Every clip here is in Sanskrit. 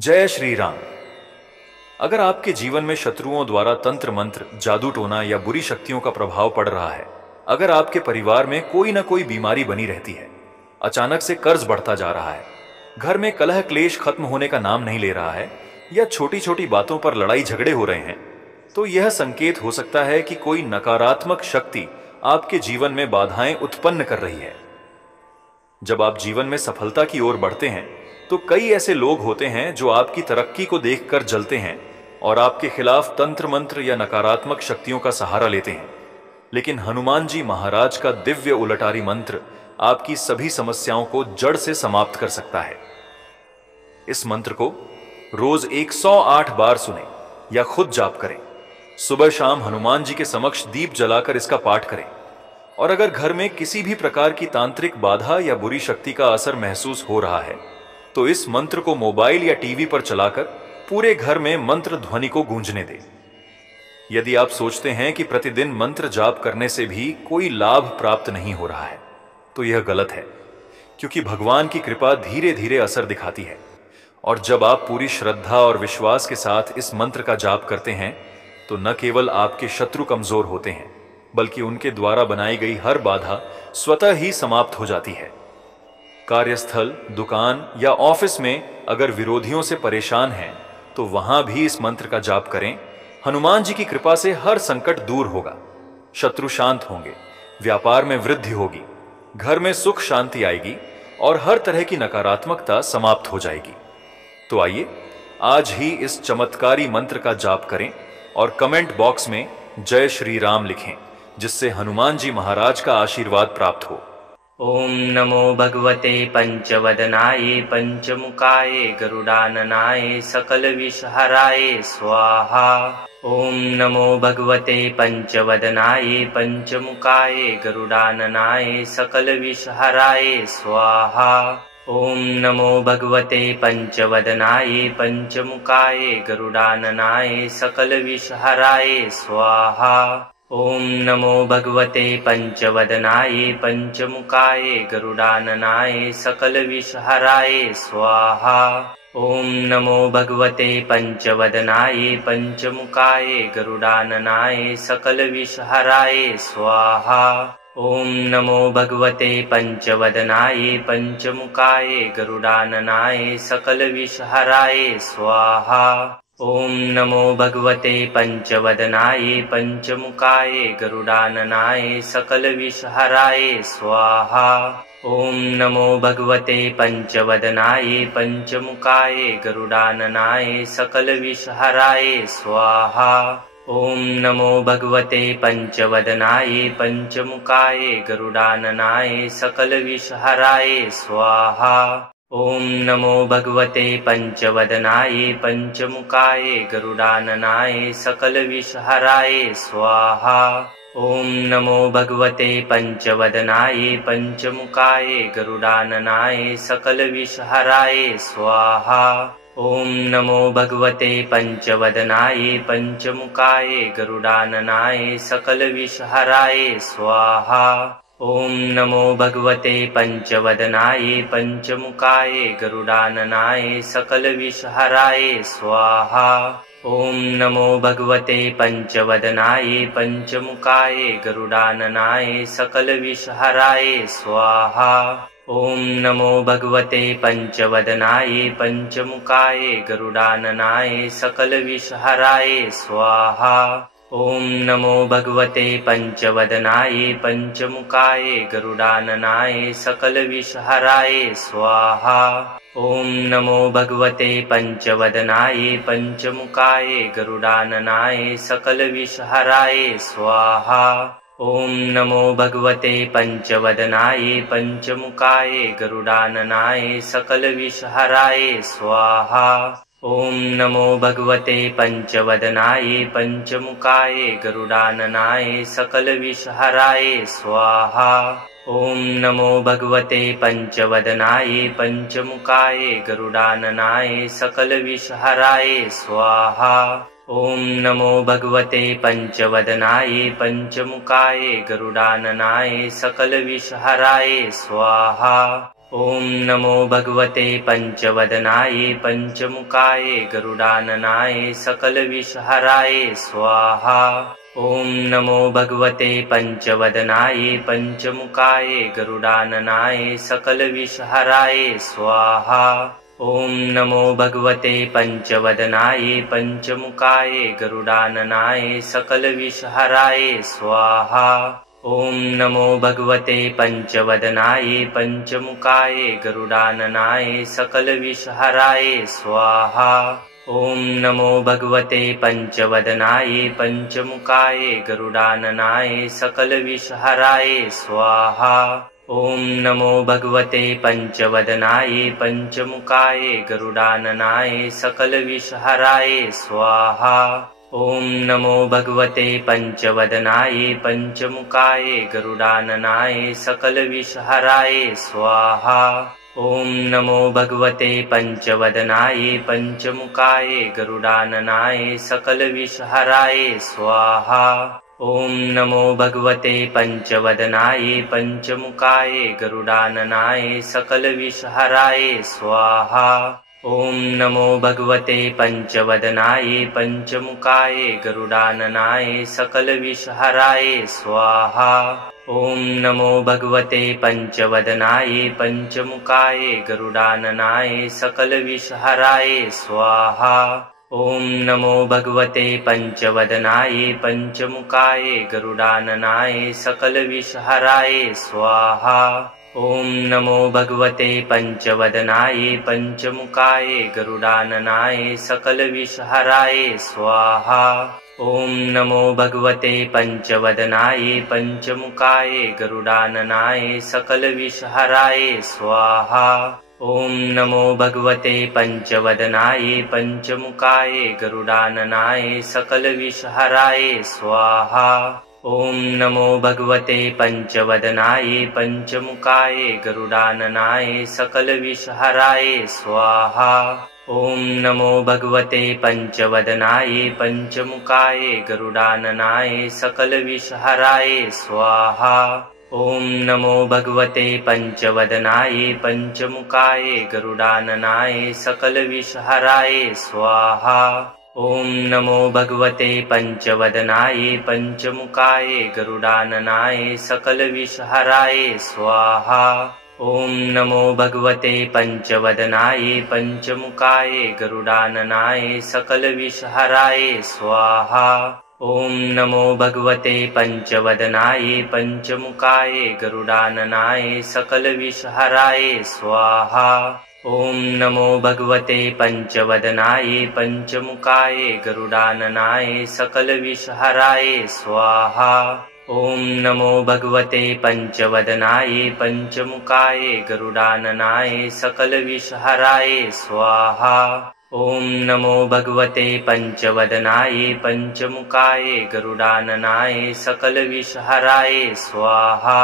जय श्री राम। अगर आपके जीवन में शत्रुओं द्वारा तंत्र मंत्र, जादू टोना या बुरी शक्तियों का प्रभाव पड़ रहा है, अगर आपके परिवार में कोई ना कोई बीमारी बनी रहती है, अचानक से कर्ज बढ़ता जा रहा है, घर में कलह क्लेश खत्म होने का नाम नहीं ले रहा है, या छोटी छोटी बातों पर लड़ाई झगड़े हो रहे हैं, तो यह संकेत हो सकता है कि कोई नकारात्मक शक्ति आपके जीवन में बाधाएं उत्पन्न कर रही है। जब आप जीवन में सफलता की ओर बढ़ते हैं तो कई ऐसे लोग होते हैं जो आपकी तरक्की को देखकर जलते हैं और आपके खिलाफ तंत्र मंत्र या नकारात्मक शक्तियों का सहारा लेते हैं। लेकिन हनुमान जी महाराज का दिव्य उलटारी मंत्र आपकी सभी समस्याओं को जड़ से समाप्त कर सकता है। इस मंत्र को रोज 108 बार सुने या खुद जाप करें। सुबह शाम हनुमान जी के समक्ष दीप जलाकर इसका पाठ करें। और अगर घर में किसी भी प्रकार की तांत्रिक बाधा या बुरी शक्ति का असर महसूस हो रहा है तो इस मंत्र को मोबाइल या टीवी पर चलाकर पूरे घर में मंत्र ध्वनि को गूंजने दें। यदि आप सोचते हैं कि प्रतिदिन मंत्र जाप करने से भी कोई लाभ प्राप्त नहीं हो रहा है तो यह गलत है, क्योंकि भगवान की कृपा धीरे धीरे असर दिखाती है। और जब आप पूरी श्रद्धा और विश्वास के साथ इस मंत्र का जाप करते हैं तो न केवल आपके शत्रु कमजोर होते हैं, बल्कि उनके द्वारा बनाई गई हर बाधा स्वतः ही समाप्त हो जाती है। कार्यस्थल, दुकान या ऑफिस में अगर विरोधियों से परेशान हैं तो वहां भी इस मंत्र का जाप करें। हनुमान जी की कृपा से हर संकट दूर होगा, शत्रु शांत होंगे, व्यापार में वृद्धि होगी, घर में सुख शांति आएगी और हर तरह की नकारात्मकता समाप्त हो जाएगी। तो आइए आज ही इस चमत्कारी मंत्र का जाप करें और कमेंट बॉक्स में जय श्री राम लिखें, जिससे हनुमान जी महाराज का आशीर्वाद प्राप्त हो। ओम नमो भगवते पंचवदनाय पंचमुखाय गरुडाननाय सकल विषहराय स्वाहा। ओम नमो भगवते पंचवदनाय पंचमुखाय गरुडाननाय सकल विषहराय स्वाहा। ओम नमो भगवते पंचवदनाय पंचमुखाय गरुडाननाय सकल विषहराय स्वाहा। ओम नमो भगवते पंचवदनाय पंचमुखाय गरुडाननाय सकल विषहराय स्वाहा। ओम नमो भगवते पंचवदनाय पंचमुखाय गरुडाननाय सकल विषहराय स्वाहा। ओम नमो भगवते पंचवदनाय पंचमुखाय गरुडाननाय सकल विषहराय स्वाहा। ओम नमो भगवते पंचवदनाय पंचमुखाय गरुडाननाय सकल विषहराय स्वाहा। ओम नमो भगवते पंचवदनाय पंचमुखाय गरुडाननाय सकल विषहराय स्वाहा। ओम नमो भगवते पंचवदनाय पंचमुखाय गरुडाननाय सकल विषहराय स्वाहा। ओम नमो भगवते पंचवदनाय पंचमुखाय गरुडाननाय सकल विषहराय स्वाहा। ओम नमो भगवते पंचवदनाय पंचमुखाय गरुडाननाय सकल विषहराय स्वाहा। ओम नमो भगवते पंचवदनाय पंचमुखाय गरुडाननाय सकल विषहराय स्वाहा। ओम नमो भगवते पंचवदनाय पंचमुखाय गरुडाननाय सकल विषहराय स्वाहा। ओम नमो भगवते पंचवदनाय पंचमुखाय गरुडाननाय सकल विषहराय स्वाहा। ओम नमो भगवते पंचवदनाय पंचमुखाय गरुडाननाय सकल विषहराय स्वाहा। ओम नमो भगवते पंचवदनाय पंचमुखाय गरुडाननाय सकल विषहराय स्वाहा। ओम नमो भगवते पंचवदनाय पंचमुखाय गरुडाननाय सकल विषहराय स्वाहा। ओम नमो भगवते पंचवदनाय पंचमुखाय गरुडाननाय सकल विषहराय स्वाहा। ओम नमो भगवते पंचवदनाय पंचमुखाय गरुडाननाय सकल विषहराय स्वाहा। ओम नमो भगवते पंचवदनाय पंचमुखाय गरुडाननाय सकल विषहराय स्वाहा। ओम नमो भगवते पंचवदनाय पंचमुखाय गरुडाननाय सकल विषहराय स्वाहा। ॐ नमो भगवते पञ्चवदनाय पञ्चमुखाय गरुडाननाय सकलविषहराय स्वाहा। ॐ नमो भगवते पञ्चवदनाय पञ्चमुखाय गरुडाननाय सकलविषहराय स्वाहा। ॐ नमो भगवते पञ्चवदनाय पञ्चमुखाय गरुडाननाय सकलविषहराय स्वाहा। ॐ नमो भगवते पञ्चवदनाय पञ्चमुखाय गरुडाननाय सकलविषहराय स्वाहा। ॐ नमो भगवते पञ्चवदनाय पञ्चमुखाय गरुडाननाय सकलविषहराय स्वाहा। ॐ नमो भगवते पञ्चवदनाय पञ्चमुखाय गरुडाननाय सकलविषहराय स्वाहा। ॐ नमो भगवते पञ्चवदनाय पञ्चमुखाय गरुडाननाय सकलविषहराय स्वाहा। ॐ नमो भगवते पञ्चवदनाय पञ्चमुखाय गरुडाननाय सकलविषहराय स्वाहा। ॐ नमो भगवते पञ्चवदनाय पञ्चमुखाय गरुडाननाय सकलविषहराय स्वाहा। ॐ नमो भगवते पञ्चवदनाय पञ्चमुखाय गरुडाननाय सकलविषहराय स्वाहा। ॐ नमो भगवते पञ्चवदनाय पञ्चमुखाय गरुडाननाय सकलविषहराय स्वाहा। ॐ नमो भगवते पञ्चवदनाय पञ्चमुखाय गरुडाननाय सकलविषहराय स्वाहा। ॐ नमो भगवते पञ्चवदनाय पञ्चमुखाय गरुडाननाय सकलविषहराय स्वाहा। ॐ नमो भगवते पञ्चवदनाय पञ्चमुखाय गरुडाननाय सकलविषहराय स्वाहा। ॐ नमो भगवते पञ्चवदनाय पञ्चमुखाय गरुडाननाय सकलविषहराय स्वाहा। ॐ नमो भगवते पञ्चवदनाय पञ्चमुखाय गरुडाननाय सकलविषहराय स्वाहा। ॐ नमो भगवते पञ्चवदनाय पञ्चमुखाय गरुडाननाय सकलविषहराय स्वाहा। ॐ नमो भगवते पञ्चवदनाय पञ्चमुखाय गरुडाननाय सकलविषहराय स्वाहा। ॐ नमो भगवते पञ्चवदनाय पञ्चमुखाय गरुडाननाय सकलविषहराय स्वाहा। ॐ नमो भगवते पञ्चवदनाय पञ्चमुखाय गरुडाननाय सकलविषहराय स्वाहा। ॐ नमो भगवते पञ्चवदनाय पञ्चमुखाय गरुडाननाय सकलविषहराय स्वाहा। ॐ नमो भगवते पञ्चवदनाय पञ्चमुखाय गरुडाननाय सकलविषहराय स्वाहा। ॐ नमो भगवते पञ्चवदनाय पञ्चमुखाय गरुडाननाय सकलविषहराय स्वाहा। ॐ नमो भगवते पञ्चवदनाय पञ्चमुखाय गरुडाननाय सकलविषहराय स्वाहा।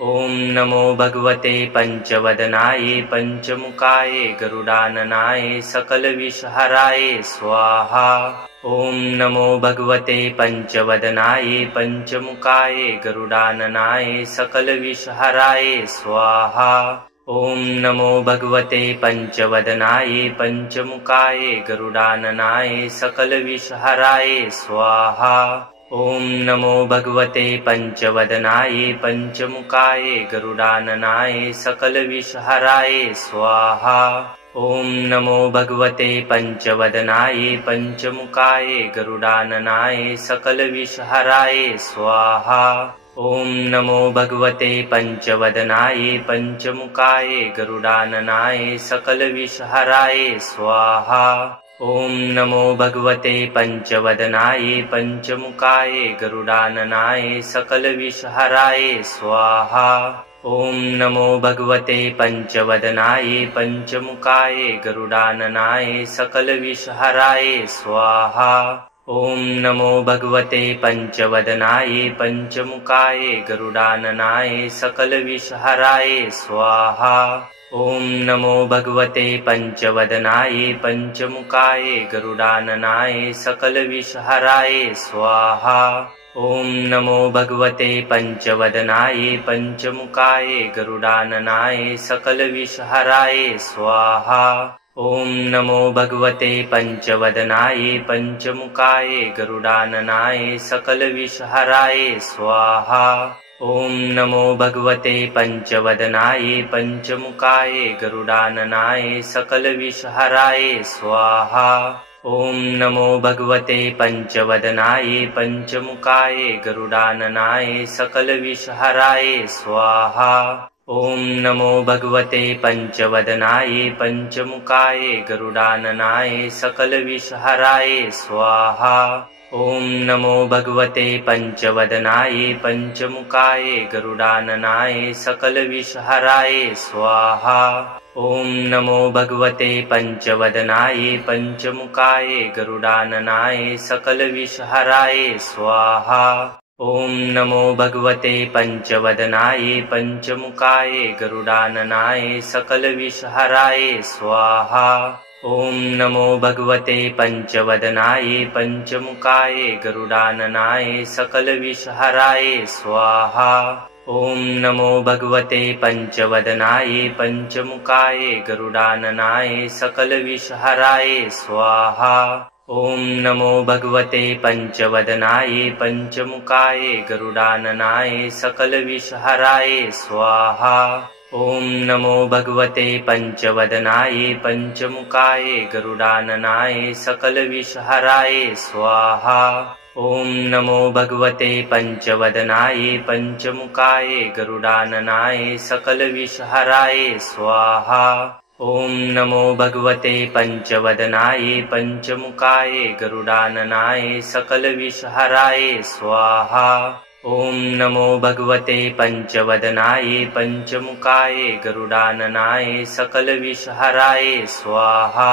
ॐ नमो भगवते पञ्चवदनाय पञ्चमुखाय गरुडाननाय सकलविषहराय स्वाहा। ॐ नमो भगवते पञ्चवदनाय पञ्चमुखाय गरुडाननाय सकलविषहराय स्वाहा। ॐ नमो भगवते पञ्चवदनाय पञ्चमुखाय गरुडाननाय सकलविषहराय स्वाहा। ॐ नमो भगवते पञ्चवदनाय पञ्चमुखाय गरुडाननाय सकलविषहराय स्वाहा। ॐ नमो भगवते पञ्चवदनाय पञ्चमुखाय गरुडाननाय सकलविषहराय स्वाहा। ॐ नमो भगवते पञ्चवदनाय पञ्चमुखाय गरुडाननाय सकलविषहराय स्वाहा। ॐ नमो भगवते पञ्चवदनाय पञ्चमुखाय गरुडाननाय सकलविषहराय स्वाहा। ॐ नमो भगवते पञ्चवदनाय पञ्चमुखाय गरुडाननाय सकलविषहराय स्वाहा। ॐ नमो भगवते पञ्चवदनाय पञ्चमुखाय गरुडाननाय सकलविषहराय स्वाहा। ॐ नमो भगवते पञ्चवदनाय पञ्चमुखाय गरुडाननाय सकलविषहराय स्वाहा। ॐ नमो भगवते पञ्चवदनाय पञ्चमुखाय गरुडाननाय सकलविषहराय स्वाहा। ॐ नमो भगवते पञ्चवदनाय पञ्चमुखाय गरुडाननाय सकलविषहराय स्वाहा। ॐ नमो भगवते पञ्चवदनाय पञ्चमुखाय गरुडाननाय सकलविषहराय स्वाहा। ॐ नमो भगवते पञ्चवदनाय पञ्चमुखाय गरुडाननाय सकलविषहराय स्वाहा। ॐ नमो भगवते पञ्चवदनाय पञ्चमुखाय गरुडाननाय सकलविषहराय स्वाहा। ॐ नमो भगवते पञ्चवदनाय पञ्चमुखाय गरुडाननाय सकलविषहराय स्वाहा। ॐ नमो भगवते पञ्चवदनाय पञ्चमुखाय गरुडाननाय सकलविषहराय स्वाहा। ॐ नमो भगवते पञ्चवदनाय पञ्चमुखाय गरुडाननाय सकलविषहराय स्वाहा। ॐ नमो भगवते पञ्चवदनाय पञ्चमुखाय गरुडाननाय सकलविषहराय स्वाहा। ॐ नमो भगवते पञ्चवदनाय पञ्चमुखाय गरुडाननाय सकलविषहराय स्वाहा। ॐ नमो भगवते पञ्चवदनाय पञ्चमुखाय गरुडाननाय सकलविषहराय स्वाहा। ॐ नमो भगवते पञ्चवदनाय पञ्चमुखाय गरुडाननाय सकलविषहराय स्वाहा। ॐ नमो भगवते पञ्चवदनाय पञ्चमुखाय गरुडाननाय सकलविषहराय स्वाहा। ॐ नमो भगवते पञ्चवदनाय पञ्चमुखाय गरुडाननाय सकलविषहराय स्वाहा। ॐ नमो भगवते पञ्चवदनाय पञ्चमुखाय गरुडाननाय सकलविषहराय स्वाहा।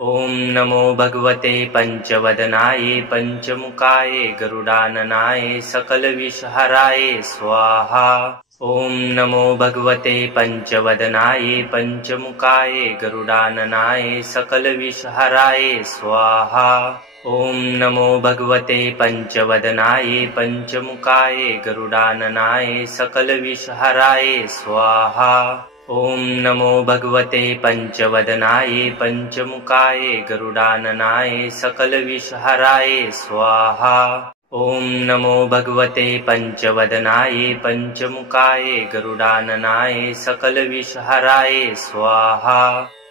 ॐ नमो भगवते पञ्चवदनाय पञ्चमुखाय गरुडाननाय सकलविषहराय स्वाहा। ॐ नमो भगवते पञ्चवदनाय पञ्चमुखाय गरुडाननाय सकलविषहराय स्वाहा। ॐ नमो भगवते पञ्चवदनाय पञ्चमुखाय गरुडाननाय सकलविषहराय स्वाहा। ॐ नमो भगवते पञ्चवदनाय पञ्चमुखाय गरुडाननाय सकलविषहराय स्वाहा। ॐ नमो भगवते पञ्चवदनाय पञ्चमुखाय गरुडाननाय सकलविषहराय स्वाहा।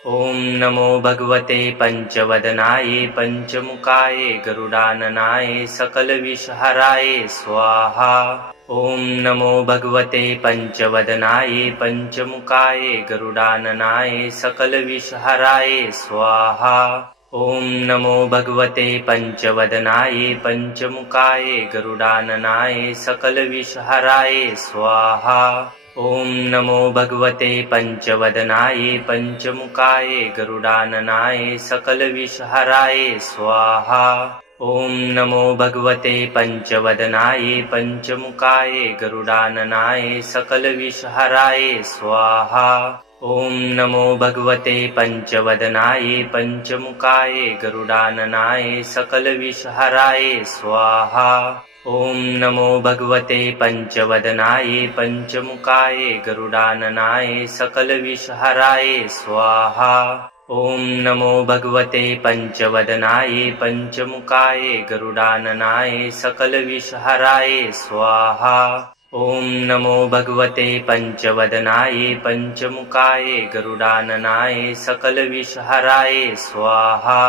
ॐ नमो भगवते पञ्चवदनाय पञ्चमुखाय गरुडाननाय सकलविषहराय स्वाहा। ॐ नमो भगवते पञ्चवदनाय पञ्चमुखाय गरुडाननाय सकलविषहराय स्वाहा। ॐ नमो भगवते पञ्चवदनाय पञ्चमुखाय गरुडाननाय सकलविषहराय स्वाहा। ॐ नमो भगवते पञ्चवदनाय पञ्चमुखाय गरुडाननाय सकलविषहराय स्वाहा। ॐ नमो भगवते पञ्चवदनाय पञ्चमुखाय गरुडाननाय सकलविषहराय स्वाहा। ॐ नमो भगवते पञ्चवदनाय पञ्चमुखाय गरुडाननाय सकलविषहराय स्वाहा। ॐ नमो भगवते पञ्चवदनाय पञ्चमुखाय गरुडाननाय सकलविषहराय स्वाहा। ॐ नमो भगवते पञ्चवदनाय पञ्चमुखाय गरुडाननाय सकलविषहराय स्वाहा। ॐ नमो भगवते पञ्चवदनाय पञ्चमुखाय गरुडाननाय सकलविषहराय स्वाहा।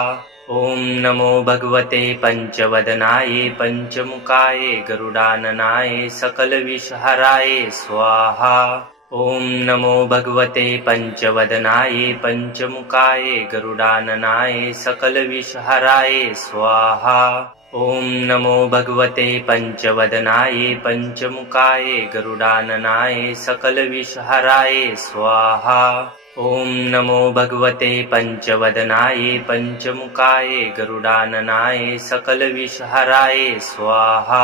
ॐ नमो भगवते पञ्चवदनाय पञ्चमुखाय गरुडाननाय सकलविषहराय स्वाहा। ॐ नमो भगवते पञ्चवदनाय पञ्चमुखाय गरुडाननाय सकलविषहराय स्वाहा। ॐ नमो भगवते पञ्चवदनाय पञ्चमुखाय गरुडाननाय सकलविषहराय स्वाहा। ॐ नमो भगवते पञ्चवदनाय पञ्चमुखाय गरुडाननाय सकलविषहराय स्वाहा।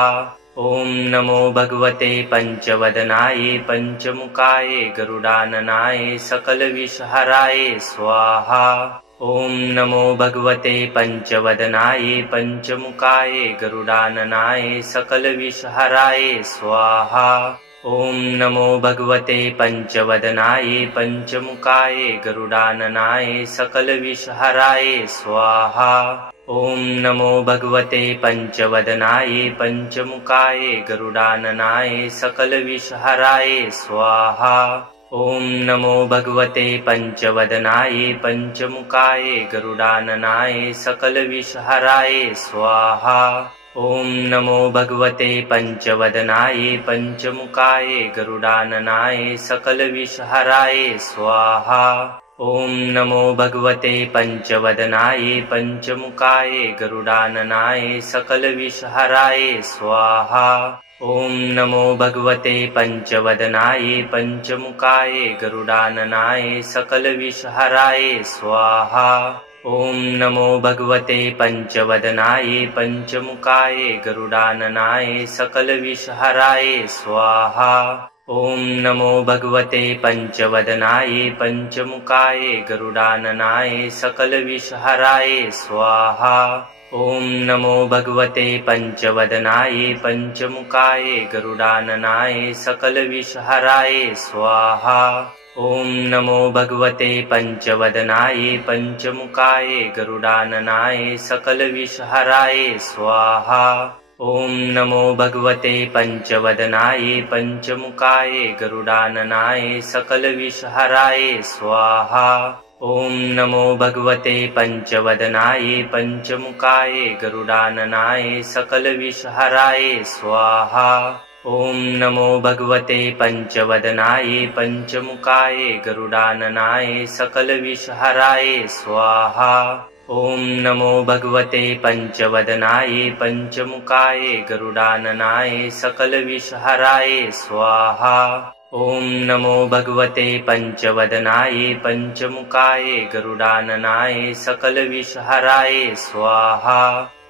ॐ नमो भगवते पञ्चवदनाय पञ्चमुखाय गरुडाननाय सकलविषहराय स्वाहा। ॐ नमो भगवते पञ्चवदनाय पञ्चमुखाय गरुडाननाय सकलविषहराय स्वाहा। ॐ नमो भगवते पञ्चवदनाय पञ्चमुखाय गरुडाननाय सकलविषहराय स्वाहा। ॐ नमो भगवते पञ्चवदनाय पञ्चमुखाय गरुडाननाय सकलविषहराय स्वाहा। ॐ नमो भगवते पञ्चवदनाय पञ्चमुखाय गरुडाननाय सकलविषहराय स्वाहा। ॐ नमो भगवते पञ्चवदनाय पञ्चमुखाय गरुडाननाय सकलविषहराय स्वाहा। ॐ नमो भगवते पञ्चवदनाय पञ्चमुखाय गरुडाननाय सकलविषहराय स्वाहा। ॐ नमो भगवते पञ्चवदनाय पञ्चमुखाय गरुडाननाय सकलविषहराय स्वाहा। ॐ नमो भगवते पञ्चवदनाय पञ्चमुखाय गरुडाननाय सकलविषहराय स्वाहा। ॐ नमो भगवते पञ्चवदनाय पञ्चमुखाय गरुडाननाय सकलविषहराय स्वाहा। ॐ नमो भगवते पञ्चवदनाय पञ्चमुखाय गरुडाननाय सकलविषहराय स्वाहा। ॐ नमो भगवते पञ्चवदनाय पञ्चमुखाय गरुडाननाय सकलविषहराय स्वाहा। ॐ नमो भगवते पञ्चवदनाय पञ्चमुखाय गरुडाननाय सकलविषहराय स्वाहा। ॐ नमो भगवते पञ्चवदनाय पञ्चमुखाय गरुडाननाय सकलविषहराय स्वाहा। ॐ नमो भगवते पञ्चवदनाय पञ्चमुखाय गरुडाननाय सकलविषहराय स्वाहा। ॐ नमो भगवते पञ्चवदनाय पञ्चमुखाय गरुडाननाय सकलविषहराय स्वाहा। ॐ नमो भगवते पञ्चवदनाय पञ्चमुखाय गरुडाननाय सकलविषहराय स्वाहा।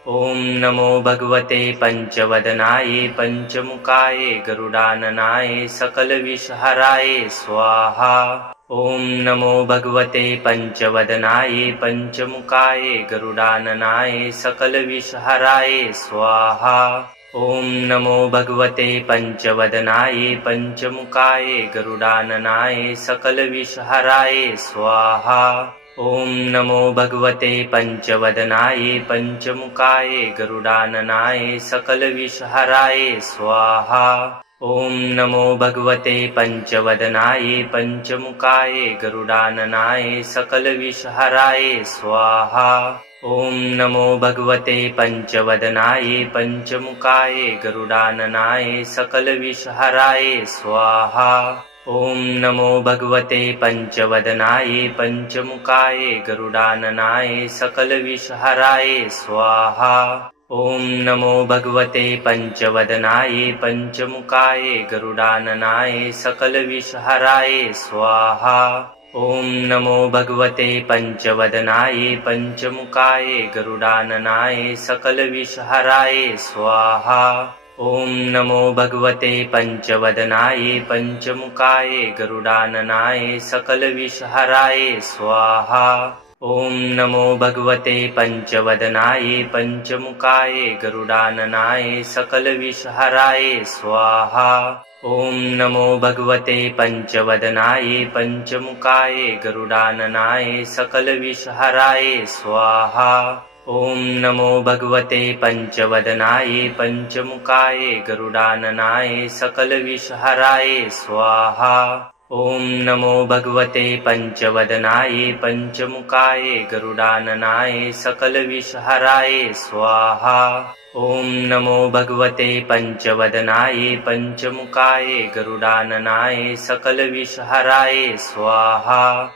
ॐ नमो भगवते पञ्चवदनाय पञ्चमुखाय गरुडाननाय सकलविषहराय स्वाहा। ॐ नमो भगवते पञ्चवदनाय पञ्चमुखाय गरुडाननाय सकलविषहराय स्वाहा। ॐ नमो भगवते पञ्चवदनाय पञ्चमुखाय गरुडाननाय सकलविषहराय स्वाहा। ॐ नमो भगवते पञ्चवदनाय पञ्चमुखाय गरुडाननाय सकलविषहराय स्वाहा। ॐ नमो भगवते पञ्चवदनाय पञ्चमुखाय गरुडाननाय सकलविषहराय स्वाहा। ॐ नमो भगवते पञ्चवदनाय पञ्चमुखाय गरुडाननाय सकलविषहराय स्वाहा। ॐ नमो भगवते पञ्चवदनाय पञ्चमुखाय गरुडाननाय सकलविषहराय स्वाहा। ॐ नमो भगवते पञ्चवदनाय पञ्चमुखाय गरुडाननाय सकलविषहराय स्वाहा। ॐ नमो भगवते पञ्चवदनाय पञ्चमुखाय गरुडाननाय सकलविषहराय स्वाहा। ॐ नमो भगवते पञ्चवदनाय पञ्चमुखाय गरुडाननाय सकलविषहराय स्वाहा। ॐ नमो भगवते पञ्चवदनाय पञ्चमुखाय गरुडाननाय सकलविषहराय स्वाहा। ॐ नमो भगवते पञ्चवदनाय पञ्चमुखाय गरुडाननाय सकलविषहराय स्वाहा। ॐ नमो भगवते पञ्चवदनाय पञ्चमुखाय गरुडाननाय सकलविषहराय स्वाहा। ॐ नमो भगवते पञ्चवदनाय पञ्चमुखाय गरुडाननाय सकलविषहराय स्वाहा। ॐ नमो भगवते पञ्चवदनाय पञ्चमुखाय गरुडाननाय सकलविषहराय स्वाहा।